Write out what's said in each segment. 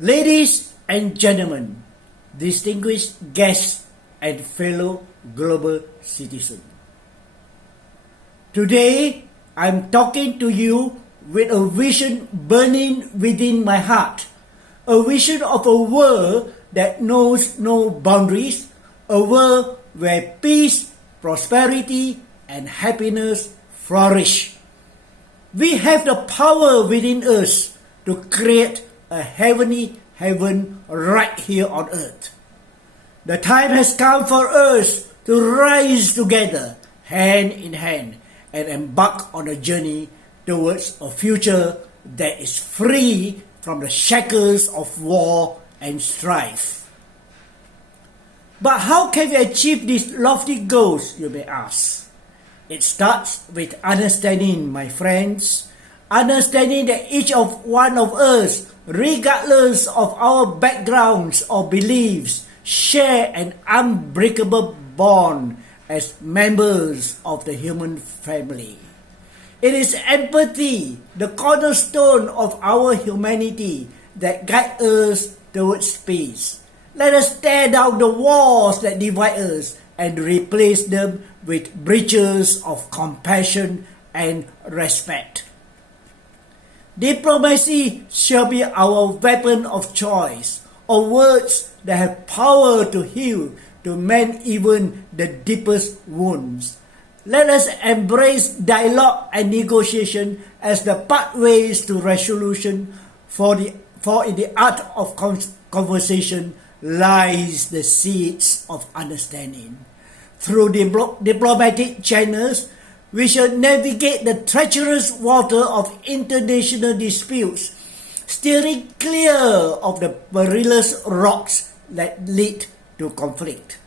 Ladies and gentlemen, distinguished guests and fellow global citizens. Today, I'm talking to you with a vision burning within my heart. A vision of a world that knows no boundaries, a world where peace, prosperity, and happiness flourish. We have the power within us to create a heavenly heaven right here on earth. The time has come for us to rise together, hand in hand, and embark on a journey towards a future that is free from the shackles of war and strife. But how can we achieve these lofty goals, you may ask? It starts with understanding, my friends. Understanding that each of one of us, regardless of our backgrounds or beliefs, share an unbreakable bond as members of the human family. It is empathy, the cornerstone of our humanity, that guides us towards peace. Let us tear down the walls that divide us and replace them with bridges of compassion and respect. Diplomacy shall be our weapon of choice, or words that have power to heal, to mend even the deepest wounds. Let us embrace dialogue and negotiation as the pathways to resolution, for in the art of conversation lies the seeds of understanding. Through diplomatic channels, we shall navigate the treacherous water of international disputes, steering clear of the perilous rocks that lead to conflict.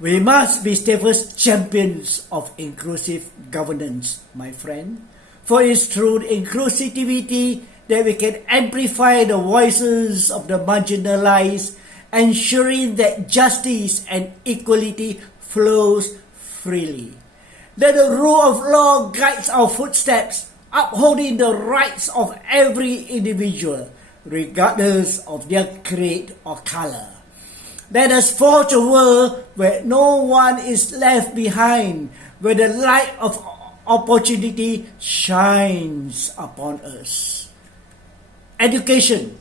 We must be steadfast champions of inclusive governance, my friend, for it's through inclusivity that we can amplify the voices of the marginalized, ensuring that justice and equality flows freely. That the rule of law guides our footsteps, upholding the rights of every individual, regardless of their creed or color. Let us forge a world where no one is left behind, where the light of opportunity shines upon us. Education,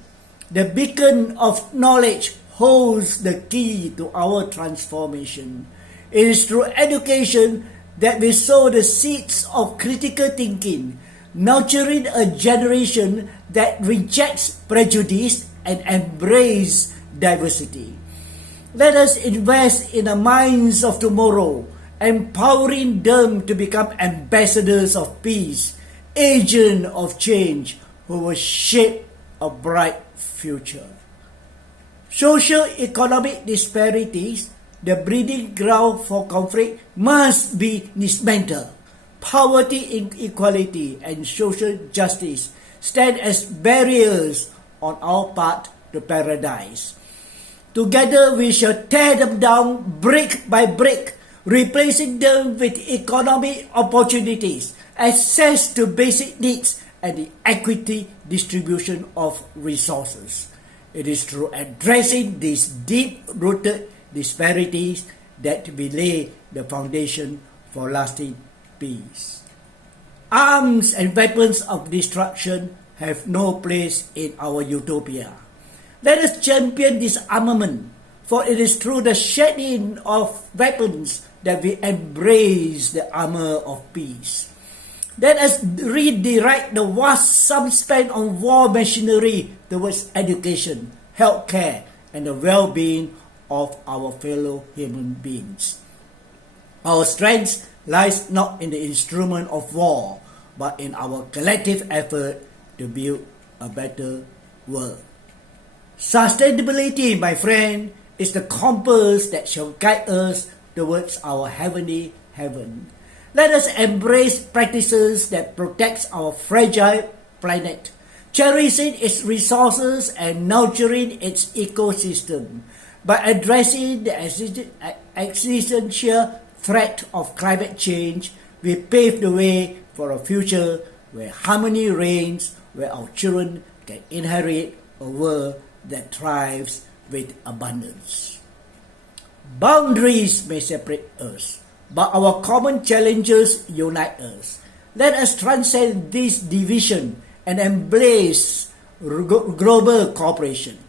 the beacon of knowledge, holds the key to our transformation. It is through education that we sow the seeds of critical thinking, nurturing a generation that rejects prejudice and embraces diversity. Let us invest in the minds of tomorrow, empowering them to become ambassadors of peace, agents of change who will shape a bright future. Socio-economic disparities, the breeding ground for conflict, must be dismantled. Poverty, inequality, and social justice stand as barriers on our path to paradise. Together we shall tear them down brick by brick, replacing them with economic opportunities, access to basic needs, and the equity distribution of resources. It is through addressing these deep-rooted disparities that we lay the foundation for lasting peace. Arms and weapons of destruction have no place in our utopia. Let us champion disarmament, for it is through the shedding of weapons that we embrace the armor of peace. Let us redirect the vast sum spent on war machinery towards education, healthcare, and the well-being of our fellow human beings. Our strength lies not in the instrument of war, but in our collective effort to build a better world. Sustainability, my friend, is the compass that shall guide us towards our heavenly heaven. Let us embrace practices that protect our fragile planet, cherishing its resources and nurturing its ecosystem. By addressing the existential threat of climate change, we pave the way for a future where harmony reigns, where our children can inherit a world that thrives with abundance. Boundaries may separate us, but our common challenges unite us. Let us transcend this division and embrace global cooperation.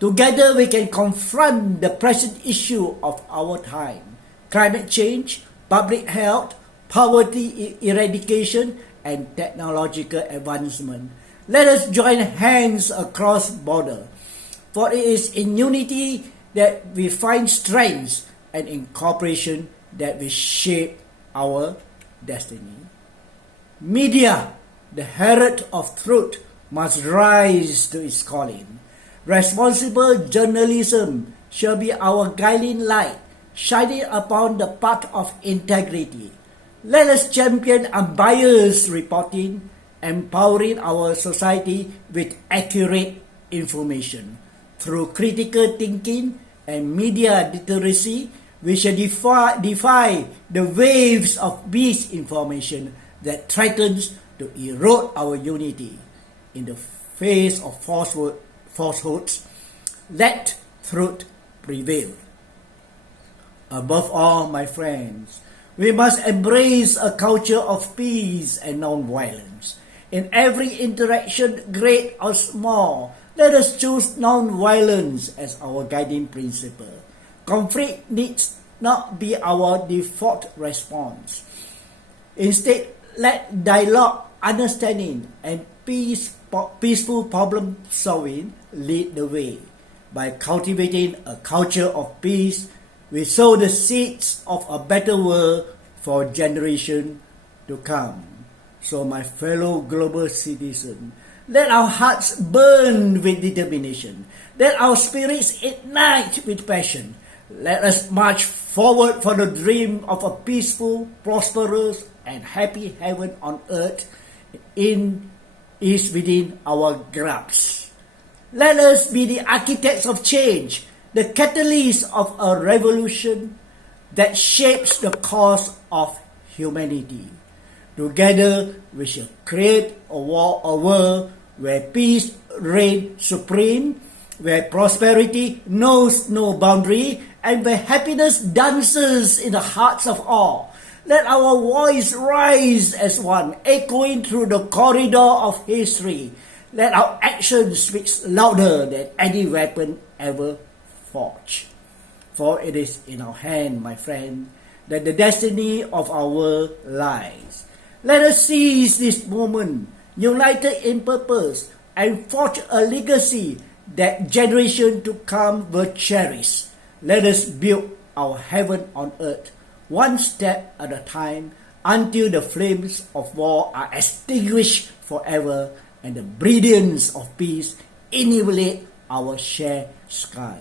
Together we can confront the present issue of our time: climate change, public health, poverty eradication, and technological advancement. Let us join hands across borders, for it is in unity that we find strength, and in cooperation that we shape our destiny. Media, the herald of truth, must rise to its calling. Responsible journalism shall be our guiding light, shining upon the path of integrity. Let us champion unbiased reporting, empowering our society with accurate information. Through critical thinking and media literacy, we shall defy the waves of misinformation that threatens to erode our unity. In the face of falsehoods, let truth prevail. Above all, my friends, we must embrace a culture of peace and non-violence. In every interaction, great or small, let us choose non-violence as our guiding principle. Conflict needs not be our default response. Instead, let dialogue, understanding, and peaceful problem solving lead the way. By cultivating a culture of peace, we sow the seeds of a better world for generations to come. So, my fellow global citizens, let our hearts burn with determination. Let our spirits ignite with passion. Let us march forward for the dream of a peaceful, prosperous, and happy heaven on earth is within our grasp. Let us be the architects of change, the catalyst of a revolution that shapes the course of humanity. Together, we shall create a world where peace reigns supreme, where prosperity knows no boundary, and where happiness dances in the hearts of all. Let our voice rise as one, echoing through the corridor of history. Let our actions speak louder than any weapon ever forged. For it is in our hand, my friend, that the destiny of our world lies. Let us seize this moment, united in purpose, and forge a legacy that generation to come will cherish. Let us build our heaven on earth, one step at a time, until the flames of war are extinguished forever and the brilliance of peace illuminate our shared sky.